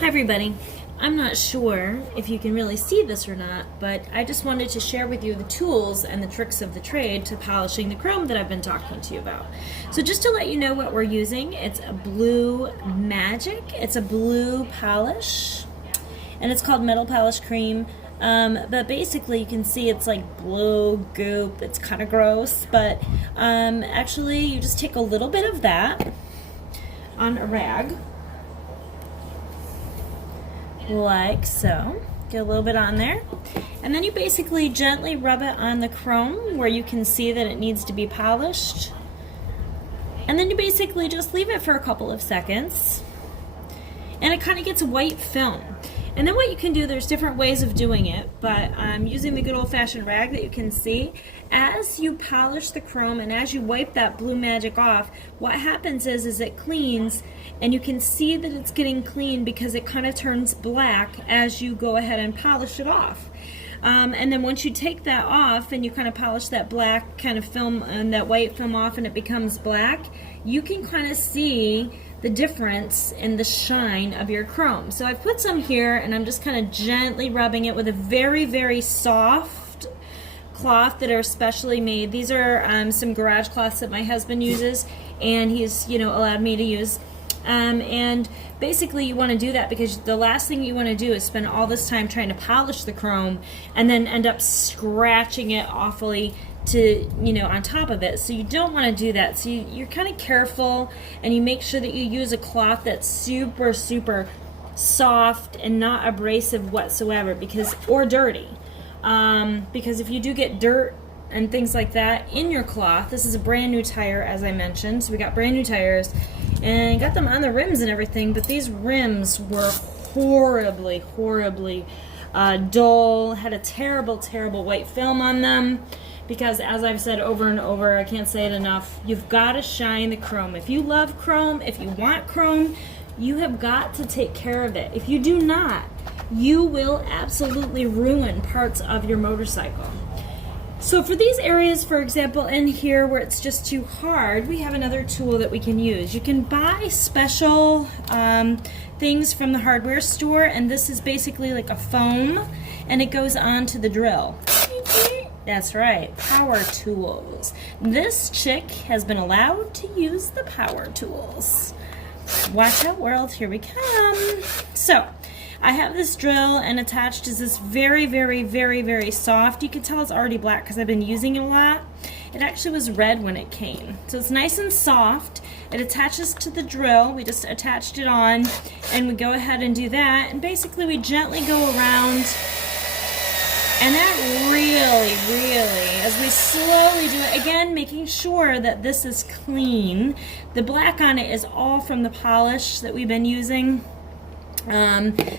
Hi everybody. I'm not sure if you can really see this or not, but I just wanted to share with you the tools and the tricks of the trade to polishing the chrome that I've been talking to you about. So just to let you know what we're using, it's a blue magic. It's a blue polish, and it's called Metal Polish Cream. But basically you can see it's like blue goop. It's kind of gross, but actually you just take a little bit of that on a rag, like so. Get a little bit on there, and then you basically gently rub it on the chrome where you can see that it needs to be polished, and then you basically just leave it for a couple of seconds and it kind of gets a white film. And then what you can do, there's different ways of doing it, but I'm using the good old-fashioned rag that you can see. As you polish the chrome and as you wipe that blue magic off, what happens is it cleans, and you can see that it's getting clean because it kind of turns black as you go ahead and polish it off. And then once you take that off and you kind of polish that black kind of film and that white film off and it becomes black, you can kind of see the difference in the shine of your chrome. So I've put some here and I'm just kind of gently rubbing it with a very, very soft cloth that are specially made. These are some garage cloths that my husband uses, and he's allowed me to use. And basically you want to do that because the last thing you want to do is spend all this time trying to polish the chrome and then end up scratching it awfully to on top of it. So you don't want to do that. So you're kind of careful, and you make sure that you use a cloth that's super soft and not abrasive whatsoever, or dirty, because if you do get dirt and things like that in your cloth. This is a brand new tire, as I mentioned, so we got brand new tires and got them on the rims and everything, but these rims were horribly dull, had a terrible white film on them. Because as I've said over and over, I can't say it enough, you've got to shine the chrome. If you love chrome, if you want chrome, you have got to take care of it. If you do not, you will absolutely ruin parts of your motorcycle. So for these areas, for example, in here where it's just too hard, we have another tool that we can use. You can buy special things from the hardware store, and this is basically like a foam, and it goes onto the drill. That's right, power tools. This chick has been allowed to use the power tools. Watch out, world, here we come. So, I have this drill, and attached is this very soft. You can tell it's already black because I've been using it a lot. It actually was red when it came. So it's nice and soft. It attaches to the drill. We just attached it on, and we go ahead and do that. And basically we gently go around, and that really, as we slowly do it, again, making sure that this is clean. The black on it is all from the polish that we've been using.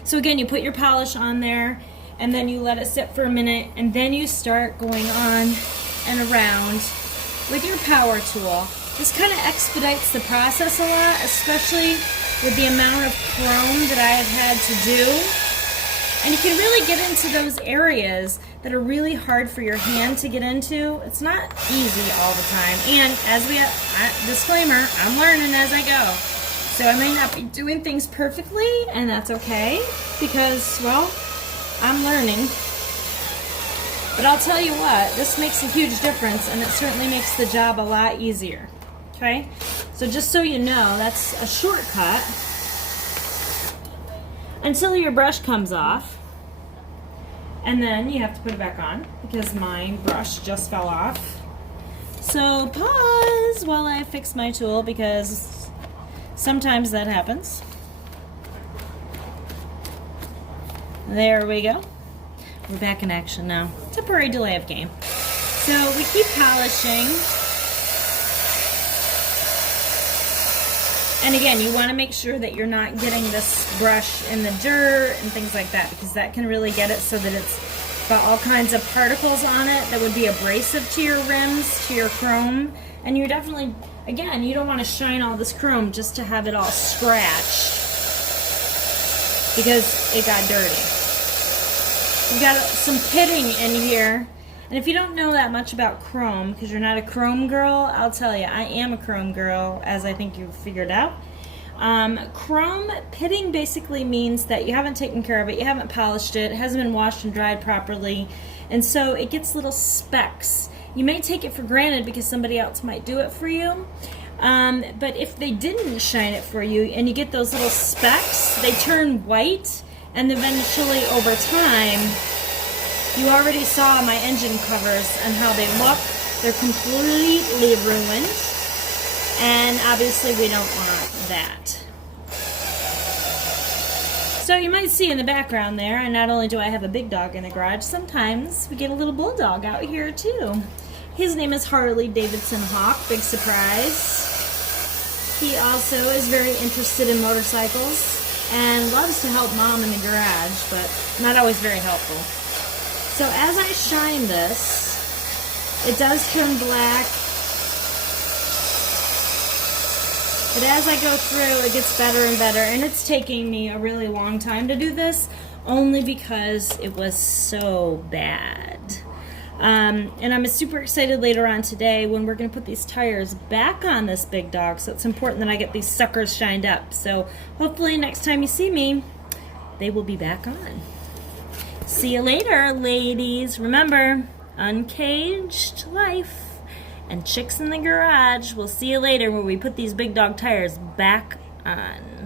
So again, you put your polish on there, and then you let it sit for a minute, and then you start going on and around with your power tool. This kind of expedites the process a lot, especially with the amount of chrome that I have had to do. And you can really get into those areas that are really hard for your hand to get into. It's not easy all the time. And as disclaimer, I'm learning as I go. So I may not be doing things perfectly, and that's okay, because, well, I'm learning. But I'll tell you what, this makes a huge difference, and it certainly makes the job a lot easier. Okay? So just so you know, that's a shortcut until your brush comes off, and then you have to put it back on because my brush just fell off. So pause while I fix my tool, because sometimes that happens. There we go. We're back in action now. Temporary delay of game. So we keep polishing. And again, you want to make sure that you're not getting this brush in the dirt and things like that, because that can really get it so that it's got all kinds of particles on it that would be abrasive to your rims, to your chrome. And you're definitely, again, you don't want to shine all this chrome just to have it all scratched because it got dirty. You've got some pitting in here. And if you don't know that much about chrome, because you're not a chrome girl, I'll tell you, I am a chrome girl, as I think you've figured out. Chrome pitting basically means that you haven't taken care of it, you haven't polished it, it hasn't been washed and dried properly, and so it gets little specks. You may take it for granted because somebody else might do it for you, but if they didn't shine it for you and you get those little specks, they turn white, and eventually over time, you already saw my engine covers and how they look. They're completely ruined, and obviously we don't want that. So you might see in the background there, and not only do I have a big dog in the garage, sometimes we get a little bulldog out here too. His name is Harley Davidson Hawk, big surprise. He also is very interested in motorcycles and loves to help Mom in the garage, but not always very helpful. So as I shine this, it does turn black. But as I go through, it gets better and better, and it's taking me a really long time to do this, only because it was so bad. And I'm super excited later on today when we're going to put these tires back on this big dog, so it's important that I get these suckers shined up. So hopefully next time you see me, they will be back on. See you later, ladies. Remember, uncaged life. And Chix in the garage. We'll see you later when we put these big dog tires back on.